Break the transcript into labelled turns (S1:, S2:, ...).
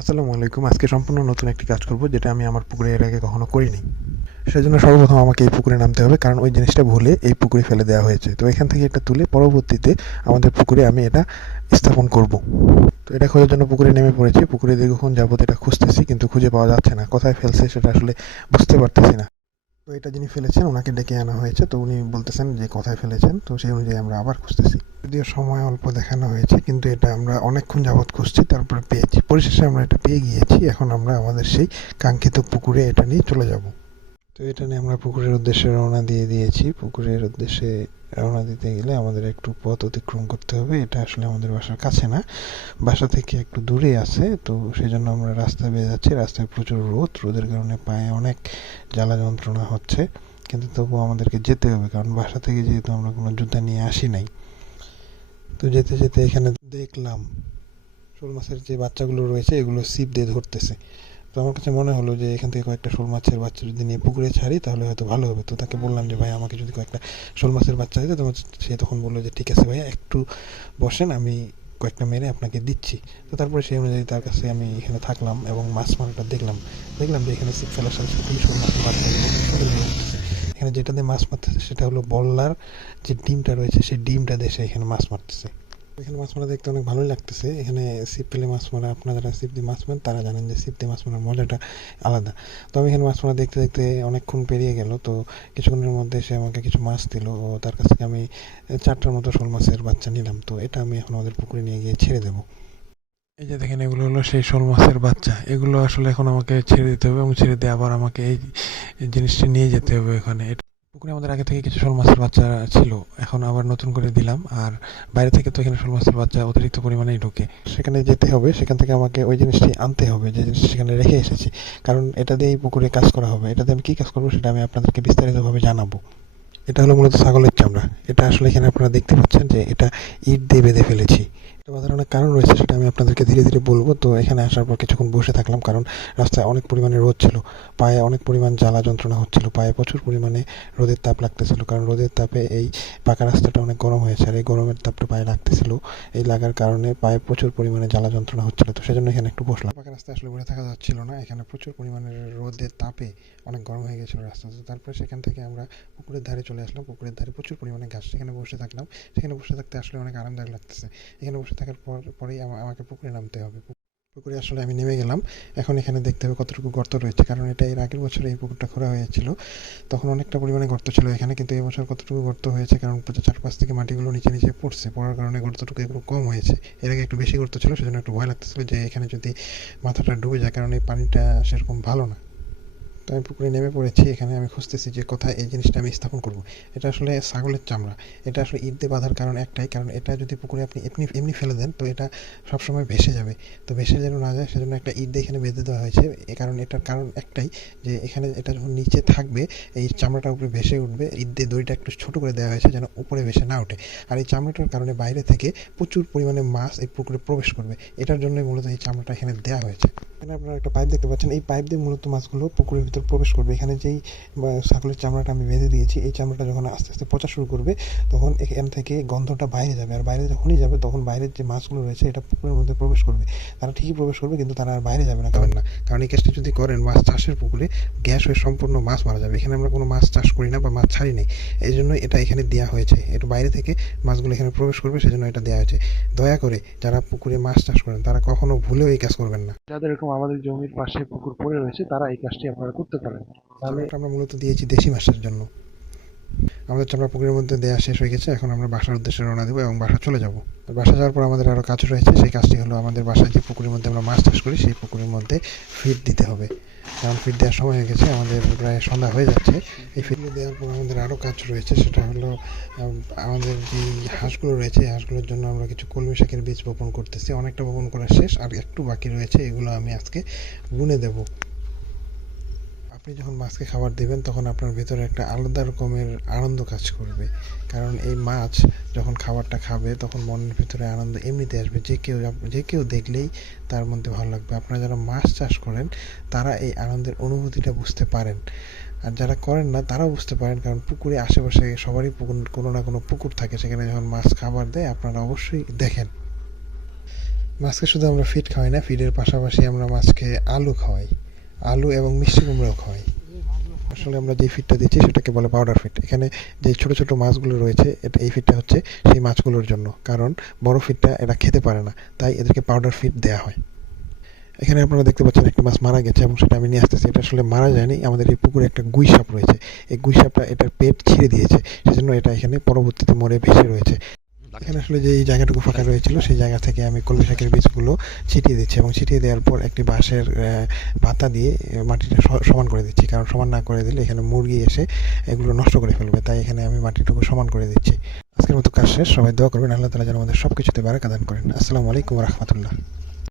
S1: আসসালামু আলাইকুম। আজকে সম্পূর্ণ নতুন একটি কাজ করব, যেটা আমি আমার পুকুরে এর আগে কখনো করিনি। সেজন্য সর্বপ্রথম আমাকে এই পুকুরে নামতে হবে, কারণ ওই জিনিসটা ভুলে এই পুকুরে ফেলে দেওয়া হয়েছে। তো এখান থেকে এটা তুলে পরবর্তীতে আমাদের পুকুরে আমি এটা স্থাপন করব। তো এটা খোঁজার জন্য পুকুরে নেমে পড়েছি। পুকুরে দীর্ঘক্ষণ যাবত এটা খুঁজতেছি, কিন্তু খুঁজে পাওয়া যাচ্ছে না। কোথায় ফেলছে সেটা আসলে বুঝতে পারতেছি না। তো এটা যিনি ফেলেছেন, ওনাকে ডেকে আনা হয়েছে। তো উনি বলতেছেন যে কোথায় ফেলেছেন, তো সেই অনুযায়ী আমরা আবার খুঁজতেছি। যদিও সময় অল্প দেখানো হয়েছে, কিন্তু এটা আমরা অনেকক্ষণ যাবৎ খুঁজছি, তারপরে পেয়েছি। পরিশেষে আমরা এটা পেয়ে গিয়েছি, এখন আমরা আমাদের সেই কাঙ্ক্ষিত পুকুরে এটা নিয়ে চলে যাব। তো এটা নিয়ে আমরা পুকুরের উদ্দেশ্যে রওনা দিয়ে দিয়েছি। পুকুরের উদ্দেশ্যে রওনা দিতে গেলে আমাদের একটু পথ অতিক্রম করতে হবে। এটা আসলে আমাদের বাসার কাছে না। বাসা থেকে একটু দূরে আছে, তো সেই জন্য আমরা রাস্তায় বেয়ে যাচ্ছি। রাস্তায় প্রচুর রোদ। রোদের কারণে পায়ে অনেক জ্বালা যন্ত্রণা হচ্ছে। কিন্তু তবুও আমাদেরকে যেতে হবে, কারণ বাসা থেকে যেহেতু আমরা কোনো জুতা নিয়ে আসি নাই। তো যেতে যেতে এখানে দেখলাম শোল মাছের যে বাচ্চাগুলো রয়েছে, এগুলো সিপ দিয়ে ধরতেছে। তো আমার কাছে মনে হলো যে এখান থেকে কয়েকটা শোল মাছের বাচ্চা যদি নিয়ে পুকুরে ছাড়ি, তাহলে হয়তো ভালো হবে। তো তাকে বললাম যে, ভাই, আমাকে যদি কয়েকটা শোল মাছের বাচ্চা দিতে তোমার সে তখন বলল যে, ঠিক আছে ভাইয়া, একটু বসেন, আমি কয়েকটা মেরে আপনাকে দিচ্ছি। তো তারপরে সেই অনুযায়ী তার কাছে আমি এখানে থাকলাম এবং মাছ মারাটা দেখলাম। দেখলাম যে এখানে সিপ ফেলার সাথে শোল মাছের উঠতেছে এখানে যেটা দিয়ে মাছ মারতেছে, সেটা হলো বল্লার যে ডিমটা রয়েছে, সেই ডিমটা দিয়ে সে এখানে মাছ মারতেছে। এখানে মাছ মারা দেখতে অনেক ভালোই লাগতেছে। এখানে সিপ পেলে মাছ মারা, আপনারা যারা সিপ দিয়ে মাছ মারেন, তারা জানেন যে সিপ দিয়ে মাছ মারার মজাটা আলাদা। তো আমি এখানে মাছ মারা দেখতে দেখতে অনেকক্ষণ পেরিয়ে গেল। তো কিছুক্ষণের মধ্যে সে আমাকে কিছু মাছ দিল ও তার কাছ থেকে আমি চারটার মতো শোল মাছের বাচ্চা নিলাম। তো এটা আমি এখন আমাদের পুকুরে নিয়ে গিয়ে ছেড়ে দেবো। এই যে দেখেন, এগুলো হলো সেই শোল মাছের বাচ্চা। এগুলো আসলে এখন আমাকে ছেড়ে দিতে হবে এবং ছেড়ে দিয়ে আবার আমাকে এই জিনিসটি নিয়ে যেতে হবে এখানে। পুকুরে আমাদের আগে থেকে কিছু শোল মাছের বাচ্চা ছিল, এখন আবার নতুন করে দিলাম। আর বাইরে থেকে তো এখানে শোল মাছের বাচ্চা অতিরিক্ত পরিমাণেই ঢোকে। সেখানে যেতে হবে, সেখান থেকে আমাকে ওই জিনিসটি আনতে হবে, যে জিনিসটি সেখানে রেখে এসেছি। কারণ এটা দিয়েই পুকুরে কাজ করা হবে। এটা দিয়ে আমি কী কাজ করব সেটা আমি আপনাদেরকে বিস্তারিতভাবে জানাব। এটা হলো মূলত ছাগলের চামড়া। এটা আসলে এখানে আপনারা দেখতে পাচ্ছেন যে এটা ইট দিয়ে বেঁধে ফেলেছি। বাঁধার অনেক কারণ রয়েছে সেটা আমি আপনাদেরকে ধীরে ধীরে বলব। তো এখানে আসার পর কিছুক্ষণ বসে থাকলাম কারণ রাস্তায় অনেক পরিমাণে রোদ ছিল। পায়ে অনেক পরিমাণ জ্বালা যন্ত্রণা হচ্ছিল। পায়ে প্রচুর পরিমাণে রোদের তাপ লাগতেছিল কারণ রোদের তাপে এই পাকা রাস্তাটা অনেক গরম হয়েছে আর এই গরমের তাপটা পায়ে লাগতেছিল। এই লাগার কারণে পায়ে প্রচুর পরিমাণে জ্বালা যন্ত্রণা হচ্ছিল। তো সেজন্য এখানে একটু বসলাম। পাকা রাস্তায় আসলে বসে থাকা যাচ্ছিল না। এখানে প্রচুর পরিমাণে রোদের তাপে অনেক গরম হয়ে গেছিল রাস্তা তো তারপরে সেখান থেকে আমরা পুকুরের ধারে চলে আসলাম। পুকুরের ধারে প্রচুর পরিমাণে ঘাস। সেখানে বসে থাকলাম। সেখানে বসে থাকতে আসলে অনেক আরামদায়ক লাগতেছে। এখানে বসে থাকার পর, পরেই আমা- আমাকে পুকুরে নামতে হবে। পুকুরে আসলে আমি নেমে গেলাম। এখন এখানে দেখতে হবে কতটুকু গর্ত রয়েছে, কারণ এটা এর আগের বছর এই পুকুরটা খোঁড়া হয়েছিল। তখন অনেকটা পরিমাণে গর্ত ছিল এখানে, কিন্তু এই বছর কতটুকু গর্ত হয়েছে, কারণ চারপাশ থেকে মাটিগুলো নিচে নিচে পড়ছে, পড়ার কারণে গর্তটুকু একটু কম হয়েছে। এর আগে একটু বেশি গর্ত ছিল, সেজন্য একটু ভয় লাগতেছিল যে এখানে যদি মাথাটা ডুবে যায়, কারণ এই পানিটা সেরকম ভালো না। তো আমি পুকুরে নেমে পড়েছি, এখানে আমি খুঁজতেছি যে কোথায় এই জিনিসটা আমি স্থাপন করব। এটা আসলে ছাগলের চামড়া। এটা আসলে ঈদ দিয়ে বাঁধার কারণ একটাই, কারণ এটা যদি পুকুরে আপনি এমনি এমনি ফেলে দেন, তো এটা সবসময় ভেসে যাবে। তো ভেসে যেন না যায়, সেজন্য একটা ঈদ দিয়ে এখানে বেঁধে দেওয়া হয়েছে। এ কারণ এটার কারণ একটাই যে এখানে এটা যখন নিচে থাকবে, এই চামড়াটা উপরে ভেসে উঠবে। ঈদ দিয়ে দড়িটা একটু ছোটো করে দেওয়া হয়েছে যেন উপরে ভেসে না ওঠে। আর এই চামড়াটার কারণে বাইরে থেকে প্রচুর পরিমাণে মাছ এই পুকুরে প্রবেশ করবে। এটার জন্যই মূলত এই চামড়াটা এখানে দেওয়া হয়েছে। এখানে আপনারা একটা পাইপ দেখতে পাচ্ছেন। এই পাইপ দিয়ে মূলত মাছগুলো পুকুরের ভিতর প্রবেশ করবে। এখানে যেই ছাগলের চামড়াটা আমি বেঁধে দিয়েছি, এই চামড়াটা যখন আস্তে আস্তে পচা শুরু করবে, তখন এখান থেকে গন্ধটা বাইরে যাবে। আর বাইরে যখনই যাবে, তখন বাইরের যে মাছগুলো রয়েছে, এটা পুকুরের মধ্যে প্রবেশ করবে। তারা ঠিকই প্রবেশ করবে, কিন্তু তারা আর বাইরে যাবে না। কারণ না, কারণ এই কাজটা যদি করেন, মাছ চাষের পুকুরে গ্যাস হয়ে সম্পূর্ণ মাছ মারা যাবে। এখানে আমরা কোনো মাছ চাষ করি না বা মাছ ছাড়ি নেই। এই জন্য এটা এখানে দেওয়া হয়েছে। একটু বাইরে থেকে মাছগুলো এখানে প্রবেশ করবে, সেজন্য এটা দেওয়া হয়েছে। দয়া করে যারা পুকুরে মাছ চাষ করেন, তারা কখনো ভুলেও এই কাজ করবেন না।
S2: যাদের এরকম আমাদের জমির পাশে পুকুর পড়ে রয়েছে, তারা এই কাজটি আপনারা করতে পারেন
S1: তাহলে আমরা মূলত দিয়েছি দেশি মাছের জন্য। আমাদের চামড়া পুকুরের মধ্যে দেওয়া শেষ হয়ে গেছে। এখন আমরা বাসার উদ্দেশ্যে রওনা দেবো এবং বাসা চলে যাব। বাসা যাওয়ার পর আমাদের আরও কাজ রয়েছে। সেই কাজটি হলো আমাদের বাসায় যে পুকুরের মধ্যে আমরা মাছ চাষ করি, সেই পুকুরের মধ্যে ফিড দিতে হবে। কারণ ফিড দেওয়ার সময় হয়ে গেছে। আমাদের প্রায় সন্ধ্যা হয়ে যাচ্ছে। এই ফিড দেওয়ার পর আমাদের আরও কাজ রয়েছে। সেটা হলো আমাদের যে হাঁসগুলো রয়েছে, এই হাঁসগুলোর জন্য আমরা কিছু কলমি শাকের বীজ বপন করতেছি। অনেকটা বপন করা শেষ। আর একটু বাকি রয়েছে। এগুলো আমি আজকে বুনে দেবো। আপনি যখন মাছকে খাবার দেবেন, তখন আপনার ভেতরে একটা আলাদা রকমের আনন্দ কাজ করবে। কারণ এই মাছ যখন খাবারটা খাবে, তখন মনের ভিতরে আনন্দ এমনিতে আসবে। যে কেউ যে কেউ দেখলেই তার মধ্যে ভালো লাগবে। আপনারা যারা মাছ চাষ করেন, তারা এই আনন্দের অনুভূতিটা বুঝতে পারেন। আর যারা করেন না, তারাও বুঝতে পারেন। কারণ পুকুরে আশেপাশে সবারই পুকুর, কোনো না কোনো পুকুর থাকে। সেখানে যখন মাছ খাবার দেয়, আপনারা অবশ্যই দেখেন। মাছকে শুধু আমরা ফিড খাওয়াই না ফিডের পাশাপাশি আমরা মাছকে আলু খাওয়াই। আলু এবং মিষ্টি কুমড়াও খাওয়াই। আসলে আমরা যে ফিডটা দিচ্ছি সেটাকে বলে পাউডার ফিড এখানে যে ছোট ছোট মাছগুলো রয়েছে, এটা এই ফিডটা হচ্ছে সেই মাছগুলোর জন্য। কারণ বড় ফিডটা এরা খেতে পারে না, তাই এদেরকে পাউডার ফিড দেওয়া হয়। এখানে আপনারা দেখতে পাচ্ছেন একটা মাছ মারা গেছে এবং সেটা আমি নিয়ে আসতেছি। এটা আসলে মারা যায়নি, আমাদের এই পুকুরে একটা গুই সাপ রয়েছে। এই গুই সাপটা এটার পেট ছিঁড়ে দিয়েছে, সেজন্য এটা এখানে পরবর্তীতে মরে ভেসে রয়েছে। এখানে আসলে যে এই জায়গাটুকু ফাঁকা রয়েছিল, সেই জায়গা থেকে আমি কলমি শাকের বীজগুলো ছিটিয়ে দিচ্ছি এবং ছিটিয়ে দেওয়ার পর একটি বাঁশের পাতা দিয়ে মাটিটা সমান করে দিচ্ছি। কারণ সমান না করে দিলে এখানে মুরগি এসে এগুলো নষ্ট করে ফেলবে, তাই এখানে আমি মাটিটুকু সমান করে দিচ্ছি। আজকের মতো কাজ শেষ, সবাই দোয়া করবেন, আল্লাহ তালা যেন আমাদের সব কিছুতে বারাকা দান করেন। আসসালামু আলাইকুম রহমতুল্লাহ।